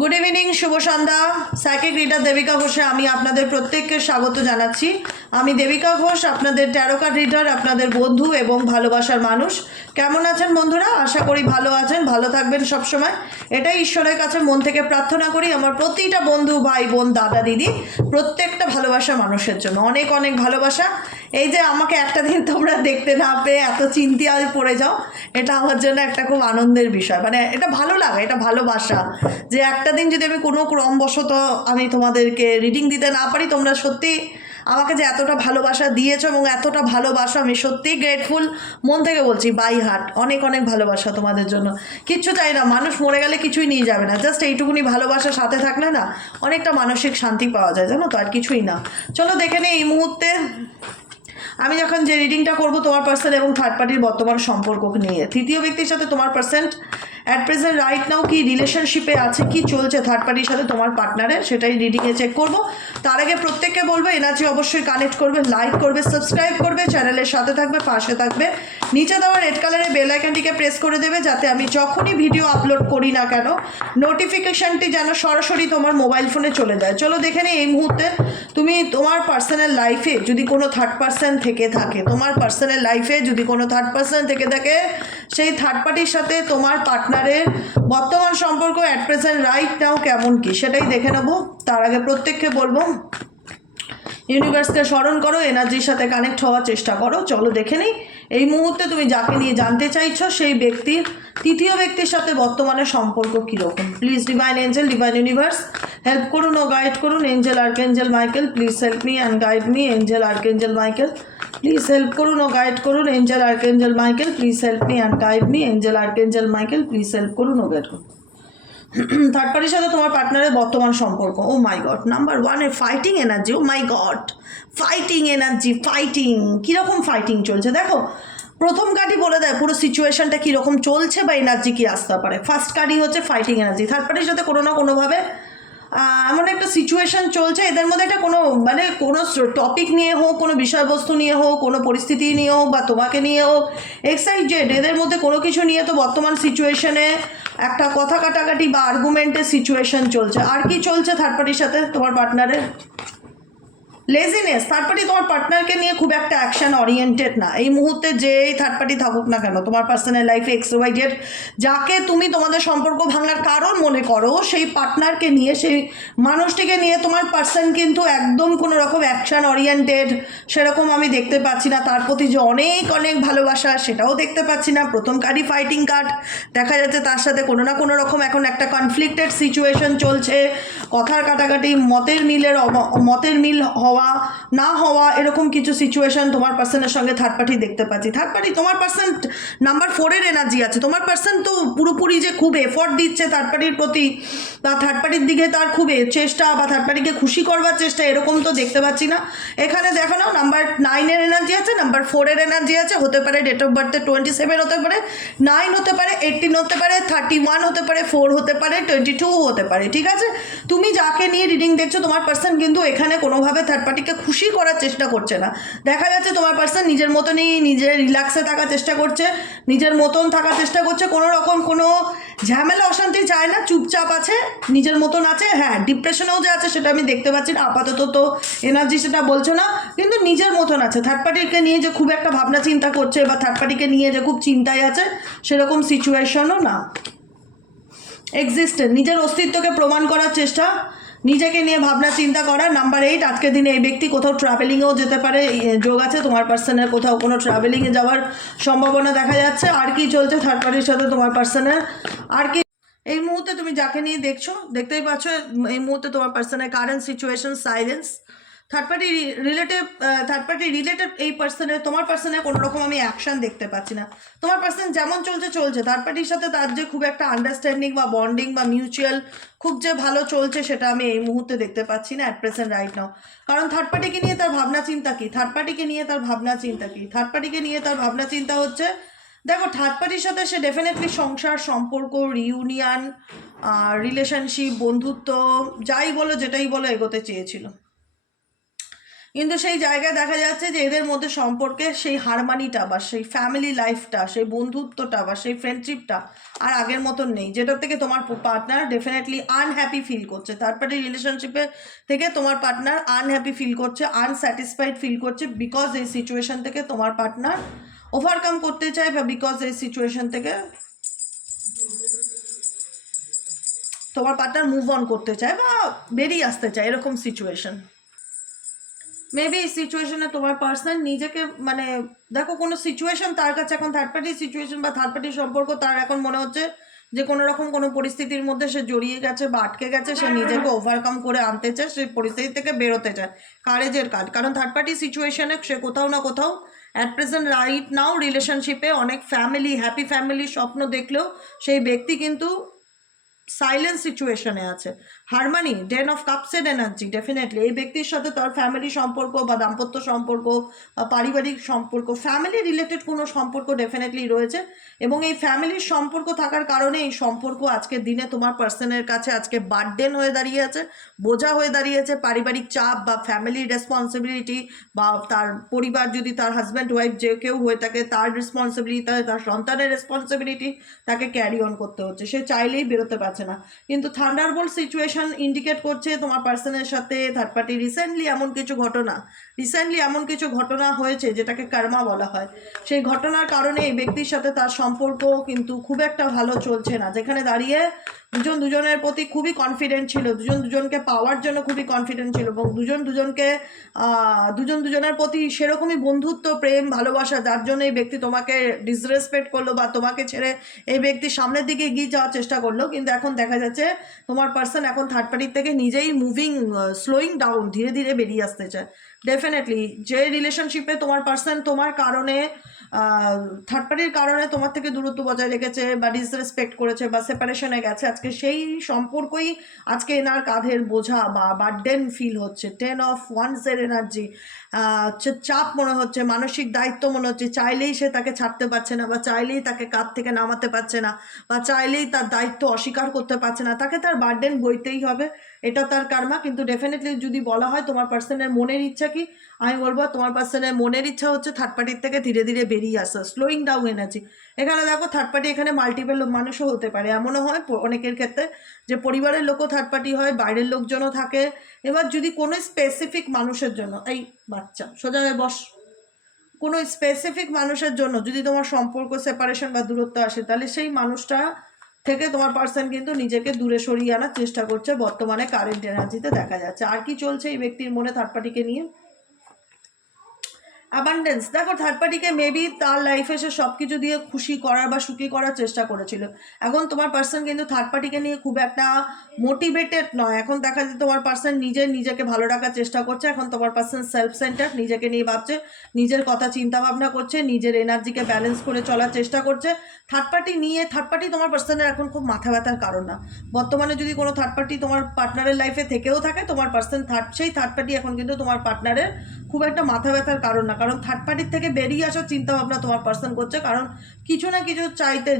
Good evening, শুভ সন্ধ্যা। Psychic reader Devika ঘোষে আমি আপনাদের প্রত্যেককে স্বাগত জানাচ্ছি। আমি দেবিকা ঘোষ, আপনাদের ট্যারো কার্ড রিডার, আপনাদের বন্ধু এবং ভালোবাসার মানুষ। কেমন আছেন বন্ধুরা? আশা করি ভালো আছেন, ভালো থাকবেন সবসময়। এটাই ঈশ্বরের কাছে মন থেকে প্রার্থনা করি আমার প্রতিটা বন্ধু, ভাই বোন, দাদা দিদি, প্রত্যেকটা ভালোবাসা মানুষের জন্য অনেক অনেক ভালোবাসা। এই যে আমাকে একটা দিন তোমরা দেখতে না পেয়ে এত চিন্তায় পড়ে যাও, এটা আমার জন্য একটা খুব আনন্দের বিষয়। মানে এটা ভালো লাগে, এটা ভালোবাসা যে একটা দিন যদি আমি কোনো ক্রমবশত আমি তোমাদেরকে রিডিং দিতে না পারি, তোমরা সত্যি আমাকে যে এতটা ভালোবাসা দিয়েছো এবং এতটা ভালোবাসা, আমি সত্যিই গ্রেটফুল। মন থেকে বলছি, বাই হার্ট, অনেক অনেক ভালোবাসা তোমাদের জন্য। কিচ্ছু চাই না, মানুষ মরে গেলে কিছুই নিয়ে যাবে না, জাস্ট এইটুকুনি ভালোবাসা সাথে থাকলে না অনেকটা মানসিক শান্তি পাওয়া যায়, জানো তো, আর কিছুই না। চলো দেখে নিই এই মুহূর্তে আমি যখন যে রিডিংটা করব তোমার পার্সন এবং থার্ড পার্টির বর্তমান সম্পর্ক নিয়ে। তৃতীয় ব্যক্তির সাথে তোমার person at present right now কি রিলেশনশিপে আছে, কি চলছে থার্ড পার্টির সাথে তোমার পার্টনারের, সেটাই রিডিংয়ে চেক করব। তার আগে প্রত্যেককে বলবো এনার্জি অবশ্যই কানেক্ট করবে, লাইক করবে, সাবস্ক্রাইব করবে, চ্যানেলের সাথে থাকবে, পাশে থাকবে। নিচে দেওয়া রেড কালারের বেল আইকনটিকে প্রেস করে দেবে, যাতে আমি যখনই ভিডিও আপলোড করি না কেন নোটিফিকেশানটি যেন সরাসরি তোমার মোবাইল ফোনে চলে যায়। চলো দেখে নিই এই মুহূর্তে তুমি তোমার পার্সোনাল লাইফে যদি কোনো থার্ড পার্সন থেকে থাকে, তোমার পার্সোনাল লাইফে যদি কোনো থার্ড পার্সন থেকে থাকে, সেই থার্ড পার্টির সাথে তোমার পার্টনারের বর্তমান সম্পর্ক অ্যাট প্রেজেন্ট রাইট নাও কেমন কি, সেটাই দেখে নেবো। তার আগে প্রত্যেককে বলবো ইউনিভার্সকে স্মরণ করো, এনার্জির সাথে কানেক্ট হওয়ার চেষ্টা করো। চলো দেখে নিই এই মুহূর্তে তুমি যাকে নিয়ে জানতে চাইছো সেই ব্যক্তির তৃতীয় ব্যক্তির সাথে বর্তমানে সম্পর্ক কীরকম। Please divine Angel, divine universe help করুন ও গাইড করুন। Angel archangel Michael, please help me and guide me. Angel archangel Michael, please help করুন ও গাইড করুন। Angel archangel Michael, please help me and guide me. Angel archangel Michael, please help করুন ও guide করুন। Third পার্টির সাথে তোমার পার্টনারের বর্তমান সম্পর্ক। ও মাই গড, নাম্বার ওয়ানের ফাইটিং এনার্জি। ও মাই গড, ফাইটিং এনার্জি, ফাইটিং। কীরকম ফাইটিং চলছে দেখো, প্রথম কার্ডই বলে দেয় পুরো সিচুয়েশনটা কীরকম চলছে বা এনার্জি কী আসতে পারে। ফার্স্ট কার্ডই হচ্ছে ফাইটিং এনার্জি। থার্ড পার্টির সাথে কোনো না কোনোভাবে এমন একটা সিচুয়েশন চলছে, এদের মধ্যে একটা কোনো মানে কোনো টপিক নিয়ে হোক, কোনো বিষয়বস্তু নিয়ে হোক, কোনো পরিস্থিতি নিয়ে হোক, বা তোমাকে নিয়ে হোক, এক্সাইটেড, এদের মধ্যে কোনো কিছু নিয়ে তো বর্তমান সিচুয়েশনে একটা কথা কাটাকাটি বা আর্গুমেন্টের সিচুয়েশন চলছে। আর কি চলছে থার্ড পার্টির সাথে তোমার পার্টনারের? লেজিনেস। থার্ড পার্টি তোমার পার্টনারকে নিয়ে খুব একটা অ্যাকশন ওরিয়েন্টেড না এই মুহূর্তে, যেই থার্ড পার্টি থাকুক না কেন তোমার পার্সোনাল লাইফে এক্সওয়াইজেড, যাকে তুমি তোমাদের সম্পর্ক ভাঙার কারণ মনে করো, সেই পার্টনারকে নিয়ে, সেই মানুষটিকে নিয়ে তোমার পার্সন কিন্তু একদম কোনো রকম অ্যাকশন ওরিয়েন্টেড সেরকম আমি দেখতে পাচ্ছি না। তার প্রতি যে অনেক অনেক ভালোবাসা সেটাও দেখতে পাচ্ছি না। প্রথম কার্ডই ফাইটিং কার্ড, দেখা যাচ্ছে তার সাথে কোনো না কোনো রকম এখন একটা কনফ্লিক্টেড সিচুয়েশন চলছে, কথার কাটাকাটি, মতের মিল হওয়া না হওয়া, এরকম কিছু সিচুয়েশন তোমার পার্সনের সঙ্গে থার্ড পার্টি দেখতে পাচ্ছি। থার্ড পার্টি তোমার পার্সন নাম্বার 4-এর এনার্জি আছে। তোমার পার্সন তো পুরোপুরি যে খুব এফোর্ট দিচ্ছে থার্ড পার্টির প্রতি, বা থার্ড পার্টির দিকে তার খুব চেষ্টা, বা থার্ড পার্টিকে খুশি করবার চেষ্টা, এরকম তো দেখতে পাচ্ছি না। এখানে দেখো না, নাম্বার 9-এর এনার্জি আছে, নাম্বার 4-এর এনার্জি আছে। হতে পারে ডেট অফ বার্থে 27 হতে পারে, 9 হতে পারে, 18 হতে পারে, 31 হতে পারে, 4 হতে পারে, 22 হতে পারে। ঠিক আছে, তুমি যাকে নিয়ে রিডিং দেখছো তোমার পার্সন কিন্তু এখানে কোনোভাবে থার্ড পার্টিকে খুশি করার চেষ্টা করছে না। দেখা যাচ্ছে তোমার পার্সন নিজের মতনই নিজের রিল্যাক্সে থাকার চেষ্টা করছে, নিজের মতন থাকার চেষ্টা করছে, কোনো রকম কোনো ঝামেলা অশান্তি চায় না, চুপচাপ আছে, নিজের মতন আছে। হ্যাঁ, ডিপ্রেশনেও যে আছে সেটা আমি দেখতে পাচ্ছি না আপাতত, তো এনার্জি সেটা বলছো না, কিন্তু নিজের মতন আছে। থার্ড পার্টিকে নিয়ে যে খুব একটা ভাবনা চিন্তা করছে বা থার্ড পার্টিকে নিয়ে যে খুব চিন্তায় আছে সেরকম সিচুয়েশনও না। এক্সিস্টেন্ট, নিজের অস্তিত্বকে প্রমাণ করার চেষ্টা, নিজেকে নিয়ে ভাবনা চিন্তা করা। নাম্বার 8, আজকের দিনে এই ব্যক্তি কোথাও ট্রাভেলিংয়েও যেতে পারে, যোগ আছে তোমার পার্সনের, কোথাও কোনো ট্রাভেলিংয়ে যাওয়ার সম্ভাবনা দেখা যাচ্ছে। আর কি চলছে থার্ড পার্টির সাথে তোমার পার্সনের? আর কি এই মুহূর্তে তুমি যাকে নিয়ে দেখছো, দেখতেই পাচ্ছ এই মুহূর্তে তোমার পার্সনের current situation silence. Third party related এই পার্সনের, তোমার পার্সনের কোনো রকম আমি অ্যাকশন দেখতে পাচ্ছি না। তোমার পার্সন যেমন চলছে চলছে, থার্ড পার্টির সাথে তার যে খুব একটা আন্ডারস্ট্যান্ডিং বা বন্ডিং বা মিউচুয়াল খুব যে ভালো চলছে সেটা আমি এই মুহূর্তে দেখতে পাচ্ছি না অ্যাট প্রেজেন্ট রাইট নাও। কারণ থার্ড পার্টিকে নিয়ে তার ভাবনা চিন্তা কী? থার্ড পার্টিকে নিয়ে তার ভাবনা চিন্তা কী? থার্ড পার্টিকে নিয়ে তার ভাবনা চিন্তা হচ্ছে, দেখো থার্ড পার্টির সাথে সে ডেফিনেটলি সংসার, সম্পর্ক, রিউনিয়ন, রিলেশনশিপ, বন্ধুত্ব, যাই বলো যেটাই বলো এগোতে চেয়েছিল। কিন্তু সেই জায়গায় দেখা যাচ্ছে যে এদের মধ্যে সম্পর্কে সেই হারমানিটা বা সেই ফ্যামিলি লাইফটা, সেই বন্ধুত্বটা বা সেই ফ্রেন্ডশিপটা আর আগের মতন নেই, যেটার থেকে তোমার পার্টনার ডেফিনেটলি আনহ্যাপি ফিল করছে। থার্ড পার্টি রিলেশনশিপে থেকে তোমার পার্টনার আনহ্যাপি ফিল করছে, আনস্যাটিসফাইড ফিল করছে, বিকজ এই সিচুয়েশন থেকে তোমার পার্টনার ওভারকাম করতে চায়, বা বিকজ এই সিচুয়েশন থেকে তোমার পার্টনার মুভ অন করতে চায় বা বেরিয়ে আসতে চায়, এরকম সিচুয়েশন। মেবি এই সিচুয়েশনে তোমার পার্সন নিজেকে মানে দেখো কোনো সিচুয়েশন তার কাছে এখন থার্ড পার্টির সিচুয়েশন বা থার্ড পার্টির সম্পর্ক তার এখন মনে হচ্ছে যে কোনো রকম কোনো পরিস্থিতির মধ্যে সে জড়িয়ে গেছে বা আটকে গেছে, সে নিজেকে ওভারকাম করে আনতে চায়, সেই পরিস্থিতি থেকে বেরোতে চায়। কারেজের কাজ, কারণ থার্ড পার্টি সিচুয়েশনে সে কোথাও না কোথাও অ্যাট প্রেজেন্ট রাইট নাও রিলেশনশিপে অনেক ফ্যামিলি, হ্যাপি ফ্যামিলি স্বপ্ন দেখলেও সেই ব্যক্তি কিন্তু সাইলেন্ট সিচুয়েশনে আছে। হারমানি, টেন অফ কাপসের এনার্জি, ডেফিনেটলি এই ব্যক্তির সাথে তার ফ্যামিলি সম্পর্ক বা দাম্পত্য সম্পর্ক বা পারিবারিক সম্পর্ক, ফ্যামিলি রিলেটেড কোনো সম্পর্ক ডেফিনেটলি রয়েছে, এবং এই ফ্যামিলির সম্পর্ক থাকার কারণে এই সম্পর্ক আজকের দিনে তোমার পার্সনের কাছে আজকে বার্ডেন হয়ে দাঁড়িয়ে আছে, বোঝা হয়ে দাঁড়িয়েছে। পারিবারিক চাপ বা ফ্যামিলির রেসপন্সিবিলিটি বা তার পরিবার যদি তার হাজব্যান্ড ওয়াইফ যে কেউ হয়ে থাকে, তার রেসপন্সিবিলিটি, তার সন্তানের রেসপন্সিবিলিটি তাকে ক্যারি অন করতে হচ্ছে, সে চাইলেই বেরোতে পারছে না। কিন্তু থান্ডারবোল্ট সিচুয়েশন ইন্ডিকেট করছে তোমার পার্সনের সাথে থার্ড পার্টি রিসেন্টলি এমন কিছু ঘটনা হয়েছে যেটাকে কর্মা বলা হয়। সেই ঘটনার কারণে এই ব্যক্তির সাথে তার সম্পর্ক কিন্তু খুব একটা ভালো চলছে না, যেখানে দাঁড়িয়ে দুজন দুজনের প্রতি খুবই কনফিডেন্ট ছিল, দুজন দুজনকে পাওয়ার জন্য খুবই কনফিডেন্ট ছিল, এবং দুজন দুজনের প্রতি সেরকমই বন্ধুত্ব, প্রেম, ভালোবাসা, যার জন্য এই ব্যক্তি তোমাকে ডিসরেসপেক্ট করলো বা তোমাকে ছেড়ে এই ব্যক্তি সামনের দিকে এগিয়ে যাওয়ার চেষ্টা করলো। কিন্তু এখন দেখা যাচ্ছে তোমার পার্সন এখন থার্ড পার্টির থেকে নিজেই স্লোয়িং ডাউন, ধীরে ধীরে বেরিয়ে আসতে চায়। ডেফিনেটলি যে রিলেশনশিপে তোমার পার্সন তোমার কারণে থার্ড পার্টির কারণে তোমার থেকে দূরত্ব বজায় রেখেছে বা ডিসরেসপেক্ট করেছে বা সেপারেশনে গেছে, আজকে সেই সম্পর্কই আজকে এনার কাঁধের বোঝা বা বার্ডেন ফিল হচ্ছে। টেন অফ ওয়ান্সের এনার্জি, চাপ মনে হচ্ছে, মানসিক দায়িত্ব মনে হচ্ছে, চাইলেই সে তাকে ছাড়তে পারছে না বা চাইলেই তাকে কাঁধ থেকে নামাতে পারছে না বা চাইলেই তার দায়িত্ব অস্বীকার করতে পারছে না, তাকে তার বার্ডেন বইতেই হবে, এটা তার কার্মা। কিন্তু ডেফিনেটলি যদি বলা হয় তোমার পার্সনের মনের ইচ্ছা কি, আমি বলবো তোমার পার্সনের মনের ইচ্ছা হচ্ছে থার্ড পার্টির থেকে ধীরে ধীরে বেরিয়ে আসা, স্লোয়িং ডাউন এনার্জি। এখানে দেখো থার্ড পার্টি এখানে মাল্টিপল মানুষও হতে পারে, এমনও হয় অনেকের ক্ষেত্রে যে পরিবারের লোকও থার্ড পার্টি হয়, বাইরের লোকজনও থাকে। এবার যদি কোনো স্পেসিফিক মানুষের জন্য, এই বাচ্চা সোজা হয়ে বস, কোনো স্পেসিফিক মানুষের জন্য যদি তোমার সম্পর্ক সেপারেশন বা দূরত্ব আসে, তাহলে সেই মানুষটা থেকে তোমার পার্সন কিন্তু নিজেকে দূরে সরিয়ে আনার চেষ্টা করছে বর্তমানে কারেন্ট এনার্জিতে দেখা যাচ্ছে। আর কি চলছে এই ব্যক্তির মনে থার্ড পার্টিকে নিয়ে? অ্যাবান্ডেন্স, দেখো থার্ড পার্টিকে মেবি তার লাইফে সে সব কিছু দিয়ে খুশি করার বা সুখী করার চেষ্টা করেছিল। এখন তোমার পার্সন কিন্তু থার্ড পার্টিকে নিয়ে খুব একটা মোটিভেটেড নয়। এখন দেখা যায় তোমার পার্সন নিজেকে ভালো রাখার চেষ্টা করছে। এখন তোমার পার্সন সেলফ সেন্টার, নিজেকে নিয়ে ভাবছে, নিজের কথা চিন্তা ভাবনা করছে, নিজের এনার্জিকে ব্যালেন্স করে চলার চেষ্টা করছে। থার্ড পার্টি তোমার পার্সনের এখন খুব মাথা ব্যথার কারণ না। বর্তমানে যদি কোনো থার্ড পার্টি তোমার পার্টনারের লাইফে থেকেও থাকে, তোমার পার্সন সেই থার্ড পার্টি এখন কিন্তু তোমার পার্টনারের খুব একটা মাথা ব্যথার কারণ না, কারণ থার্ড পার্টির থেকে বেরিয়ে আসার চিন্তা ভাবনা তোমার পার্সন করছে। কারণ কিছু না কিছু চাইতে,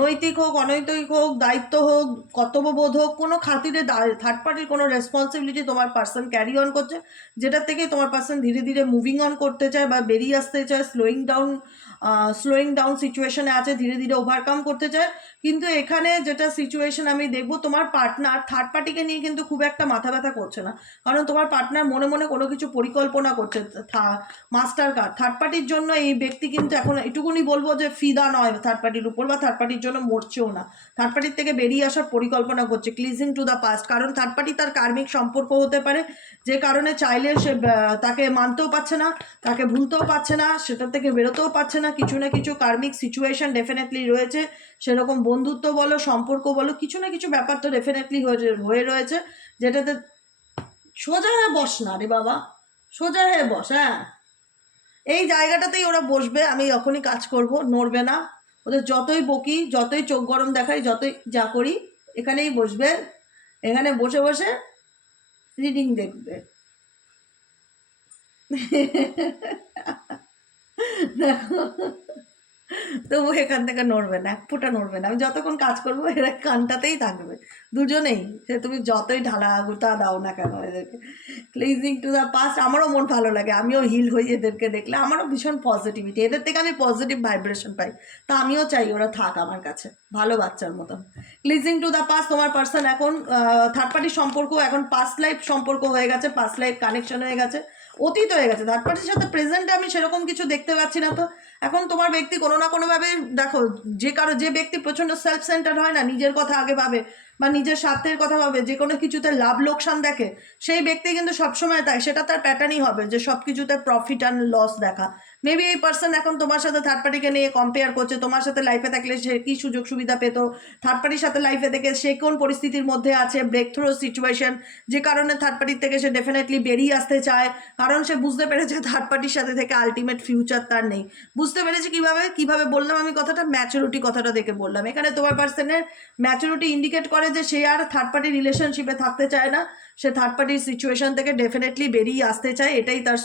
নৈতিক হোক, অনৈতিক হোক, দায়িত্ব হোক, কর্তব্যবোধ হোক, কোনো খাতিরে থার্ড পার্টির কোনো রেসপন্সিবিলিটি তোমার পার্সন ক্যারি অন করছে, যেটার থেকে তোমার পার্সন ধীরে ধীরে মুভিং অন করতে চায় বা বেরিয়ে আসতে চায়, স্লোয়িং ডাউন সিচুয়েশনে আছে, ধীরে ধীরে ওভারকাম করতে চায়। কিন্তু এখানে যেটা সিচুয়েশন আমি দেখবো, তোমার পার্টনার থার্ড পার্টিকে নিয়ে কিন্তু খুব একটা মাথা ব্যথা করছে না, কারণ তোমার পার্টনার মনে মনে কোনো কিছু পরিকল্পনা করছে। মাস্টার কার্ড থার্ড পার্টির জন্য এই ব্যক্তি কিন্তু এখন এটুকুনি বলবো যে ফিদা নয় থার্ড পার্টির উপর, বা থার্ড পার্টির জন্য মরছেও না, থার্ড পার্টির থেকে বেরিয়ে আসার পরিকল্পনা করছে, ক্লিজিং টু দ্য পাস্ট। কারণ থার্ড পার্টি তার কার্মিক সম্পর্ক হতে পারে, যে কারণে চাইলে সে তাকে মানতেও পারছে না, তাকে ভুলতেও পারছে না, সেটা থেকে বেরোতেও পারছে না। কিছু না কিছু কার্মিক সিচুয়েশন ডেফিনেটলি রয়েছে, সেরকম বন্ধুত্ব বলো, সম্পর্ক বলো, কিছু না কিছু ব্যাপার তো ডেফিনেটলি হয়ে রয়েছে, যেটাতে সোজা হয়ে বস না রে বাবা, সোজা হয়ে বস। হ্যাঁ, এই জায়গাটাতেই ওরা বসবে, আমি যখনই কাজ করব নড়বে না। ওদের যতই বকি, যতই চোখ গরম দেখাই, যতই যা করি, এখানেই বসবে, এখানে বসে বসে রিডিং দেখবে। দেখো তবু এখান থেকে নড়বে না, এক ফোঁটা নড়বে না। আমি যতক্ষণ কাজ করবো এরা কানটাতেই থাকবে, দুজনেই। সে তুমি যতই ঢালা গুতা দাও না কেন এদেরকে। ক্লিজিং টু দ্য পাস্ট, আমারও মন ভালো লাগে, আমিও হিল হই এদেরকে দেখলে, আমারও ভীষণ পজিটিভিটি, এদের থেকে আমি পজিটিভ ভাইব্রেশন পাই। তা আমিও চাই ওরা থাক আমার কাছে ভালো বাচ্চার মতন। ক্লিজিং টু দ্য পাস্ট, তোমার পার্সন এখন থার্ড পার্টির সম্পর্ক এখন পাস্ট লাইফ সম্পর্ক হয়ে গেছে, পাস্ট লাইফ কানেকশন হয়ে গেছে, অতীত হয়ে গেছে। থার্ড পার্টির সাথে প্রেজেন্টে আমি সেরকম কিছু দেখতে পাচ্ছি না। তো এখন তোমার ব্যক্তি কোনো না কোনোভাবে, দেখো, যে ব্যক্তি প্রচণ্ড সেলফ সেন্টার হয় না, নিজের কথা আগে ভাবে বা নিজের স্বার্থের কথা ভাবে, যে কোনো কিছুতে লাভ লোকসান দেখে, সেই ব্যক্তি কিন্তু সবসময় তাই, সেটা তার প্যাটার্নই হবে যে সব কিছুতে প্রফিট অ্যান্ড লস দেখা। মেবি এই পার্সন এখন তোমার সাথে থার্ড পার্টিকে নিয়ে কম্পেয়ার করছে, তোমার সাথে লাইফে থাকলে সে কী সুযোগ সুবিধা পেত, থার্ড পার্টির সাথে লাইফে থেকে সে কোন পরিস্থিতির মধ্যে আছে, ব্রেক থ্রু সিচুয়েশন, যে কারণে থার্ড পার্টির থেকে সে ডেফিনেটলি বেরিয়ে আসতে চায়, কারণ সে বুঝতে পেরেছে থার্ড পার্টির সাথে থেকে আলটিমেট ফিউচার তার নেই। বুঝতে পেরেছে কিভাবে বললাম আমি কথাটা, ম্যাচুরিটি কথাটা দেখে বললাম। এখানে তোমার পার্সনের ম্যাচুরিটি ইন্ডিকেট করে যে সে আর থার্ড পার্টি রিলেশনশিপে থাকতে চায় না, সে থার্ড পার্টির সিচুয়েশন থেকে ডেফিনেটলি বেরিয়ে আসতে চায়। এটাই তার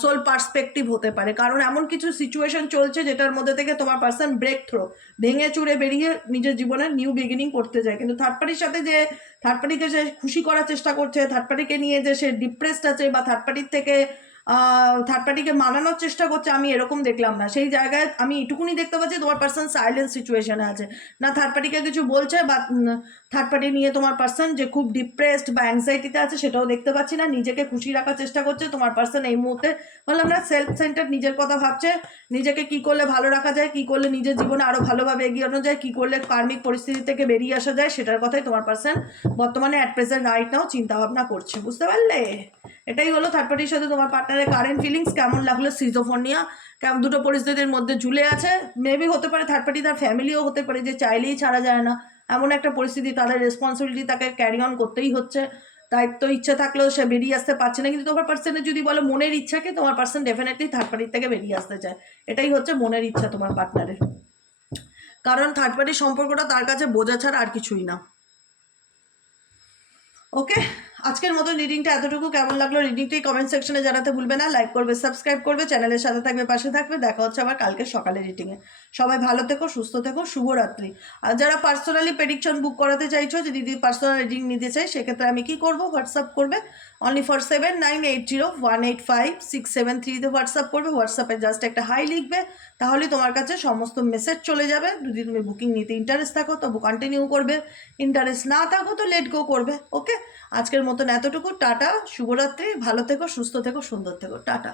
সোল পার্সপেক্টিভ হতে পারে, কারণ এমন কিছু সিচুয়েশন চলছে যেটার মধ্যে থেকে তোমার পার্সন ব্রেক থ্রো, ভেঙে চুরে বেরিয়ে নিজের জীবনে নিউ বিগিনিং করতে যায়। কিন্তু থার্ড পার্টির সাথে যে থার্ড পার্টিকে যে খুশি করার চেষ্টা করছে, থার্ড পার্টিকে নিয়ে যে সে ডিপ্রেসড আছে বা থার্ড পার্টির থেকে থার্ড পার্টিকে মানানোর চেষ্টা করছে, আমি এরকম দেখলাম না। সেই জায়গায় আমি এটুকুনি দেখতে পাচ্ছি তোমার পার্সন সাইলেন্ট সিচুয়েশনে আছে, না থার্ড পার্টিকে কিছু বলছে, বা থার্ড পার্টি নিয়ে তোমার পার্সন যে খুব ডিপ্রেসড বা অ্যাংজাইটিতে আছে সেটাও দেখতে পাচ্ছি না। নিজেকে খুশি রাখার চেষ্টা করছে তোমার পার্সন এই মুহূর্তে। বললাম না, সেলফ সেন্টার, নিজের কথা ভাবছে, নিজেকে কি করলে ভালো রাখা যায়, কি করলে নিজের জীবনে আরও ভালোভাবে এগিয়ে যায়, কি করলে কার্মিক পরিস্থিতি থেকে বেরিয়ে আসা যায়, সেটার কথাই তোমার পার্সন বর্তমানে অ্যাট প্রেজেন্ট রাইট নাও চিন্তাভাবনা করছে। বুঝতে পারলে? এটাই হলো থার্ড পার্টির সাথে তোমার পার্টনারের কারেন্ট ফিলিংস। কেমন লাগলো সিজোফোনিয়া, কেমন দুটো পরিস্থিতির মধ্যে ঝুলে আছে। মেবি হতে পারে থার্ড পার্টি তার ফ্যামিলিও হতে পারে, যে চাইলেই ছাড়া যায় না এমন একটা পরিস্থিতি, তাদের রেসপন্সিবিলিটি তাকে ক্যারি অন করতেই হচ্ছে, দায়িত্ব ইচ্ছা থাকলেও সে বেরিয়ে আসতে পারছে না। কিন্তু তোমার পার্সনের যদি বলো মনের ইচ্ছাকে, তোমার পার্সন ডেফিনেটলি থার্ড পার্টির থেকে বেরিয়ে আসতে চায়। এটাই হচ্ছে মনের ইচ্ছা তোমার পার্টনারের, কারণ থার্ড পার্টির সম্পর্কটা তার কাছে বোঝা ছাড়া আর কিছুই না। ওকে, আজকের মতো রিডিংটা এতটুকু। কেমন লাগলো রিডিংটাই কমেন্ট সেকশনে জানাতে ভুলবে না। লাইক করবে, সাবস্ক্রাইব করবে, চ্যানেলের সাথে থাকবে, পাশে থাকবে। দেখা হচ্ছে আবার কালকে সকালে রিডিংয়ে। সবাই ভালো থেকো, সুস্থ থেকো, শুভরাত্রি। আর যারা পার্সোনালি প্রেডিকশন বুক করাতে চাইছো, যে দিদি পার্সোনাল রিডিং নিতে চাই, সেক্ষেত্রে আমি কি করবো, হোয়াটসঅ্যাপ করবে অনলি ফর 7980185673 হোয়াটসঅ্যাপ করবে। হোয়াটসঅ্যাপে জাস্ট একটা হাই লিখবে, তাহলে তোমার কাছে সমস্ত মেসেজ চলে যাবে। যদি তুমি বুকিং নিতে ইন্টারেস্ট থাকো তবু কন্টিনিউ করবে, ইন্টারেস্ট না থাকো তো লেট গো করবে। ওকে, আজকের মতন এতটুকু। টাটা, শুভরাত্রি, ভালো থেকো, সুস্থ থেকো, সুন্দর থেকো, টাটা।